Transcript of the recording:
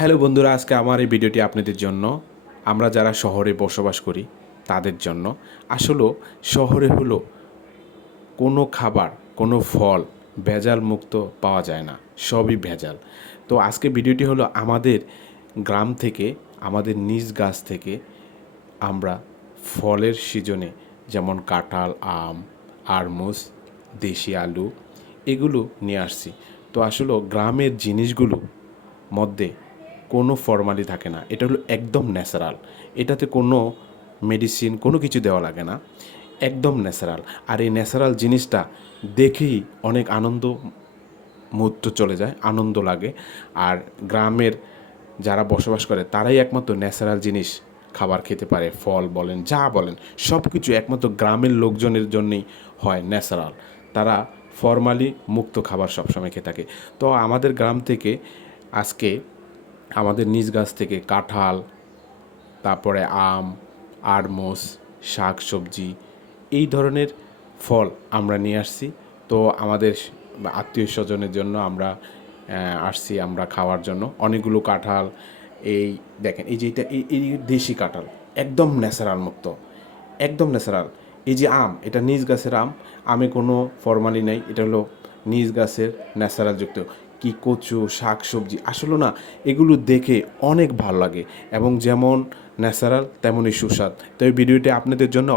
Hello বন্ধুরা, আজকে আমার এই ভিডিওটি আপনাদের জন্য। আমরা যারা শহরে বসবাস করি তাদের জন্য। আসলে শহরে হলো কোনো খাবার, কোনো ফল ভেজাল মুক্ত পাওয়া যায় না, সবই ভেজাল। তো আজকে ভিডিওটি হলো আমাদের গ্রাম থেকে, আমাদের নিজ গাছ থেকে আমরা ফলের সিজনে যেমন কাঁঠাল, আম, আড়মুস, দেশি আলু এগুলো নিয়ে আসছি। তো আসলে গ্রামের জিনিসগুলো মধ্যে কোনো ফরমালি থাকে না, এটা হলো একদম ন্যাচারাল। এটাতে কোনো মেডিসিন কোনো কিছু দেওয়া লাগে না, একদম ন্যাচারাল। আর এই ন্যাচারাল জিনিসটা দেখেই অনেক আনন্দ মুহূর্ত চলে যায়, আনন্দ লাগে। আর গ্রামের যারা বসবাস করে তারাই একমাত্র ন্যাচারাল জিনিস খাবার খেতে পারে। ফল বলেন, যা বলেন, সব কিছু একমাত্র গ্রামের লোকজনের জন্যই হয় ন্যাচারাল। তারা ফরমালি মুক্ত খাবার সবসময় খেয়ে থাকে। তো আমাদের গ্রাম থেকে আজকে আমাদের নিজ গাছ থেকে কাঁঠাল, তারপরে আম, আড়মোস, শাক সবজি এই ধরনের ফল আমরা নিয়ে আসছি। তো আমাদের আত্মীয় স্বজনের জন্য আমরা আসছি আমরা খাওয়ার জন্য। অনেকগুলো কাঁঠাল, এই দেখেন, এই যে এটা এই দেশি কাঁঠাল, একদম ন্যাচারাল মুক্ত, একদম ন্যাচারাল। এই যে আম, এটা নিজ গাছের আম, আমে কোনো ফরমালি নাই, এটা হলো নিজ গাছের ন্যাচারাল যুক্ত। কি কচু, শাক সবজি, আসলে না এগুলো দেখে অনেক ভালো লাগে এবং যেমন ন্যাচারাল তেমনই সুস্বাদ। তো এই ভিডিওটি আপনাদের জন্য